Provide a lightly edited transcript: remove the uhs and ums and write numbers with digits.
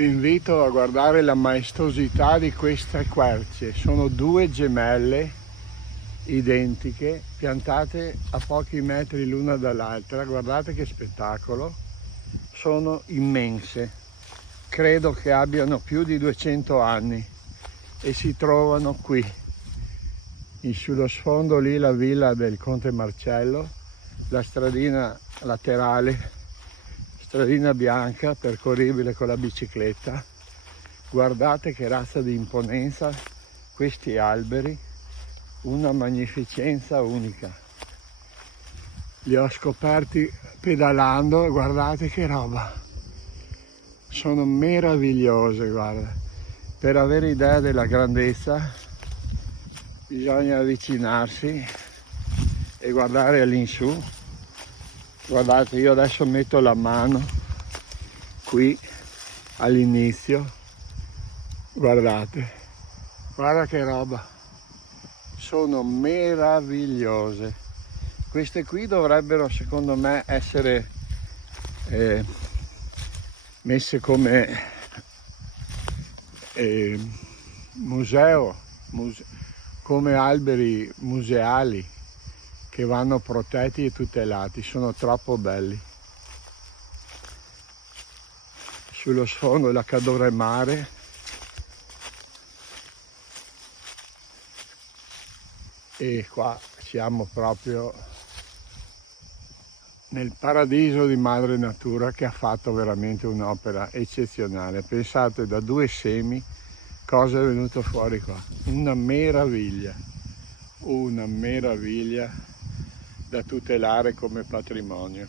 Vi invito a guardare la maestosità di queste querce. Sono due gemelle identiche piantate a pochi metri l'una dall'altra. Guardate che spettacolo, sono immense, credo che abbiano più di 200 anni e si trovano qui sullo sfondo lì la villa del conte Marcello, la stradina laterale, stradina bianca percorribile con la bicicletta. Guardate che razza di imponenza questi alberi, una magnificenza unica. Li ho scoperti pedalando, guardate che roba, sono meravigliose, guarda. Per avere idea della grandezza bisogna avvicinarsi e guardare all'insù. Guardate, io adesso metto la mano qui all'inizio, guardate, guarda che roba, sono meravigliose. Queste qui dovrebbero secondo me essere messe come come alberi museali che vanno protetti e tutelati, sono troppo belli. Sullo sfondo la Cadore Mare, e qua siamo proprio nel paradiso di Madre Natura, che ha fatto veramente un'opera eccezionale. Pensate, da due semi cosa è venuto fuori qua, una meraviglia da tutelare come patrimonio.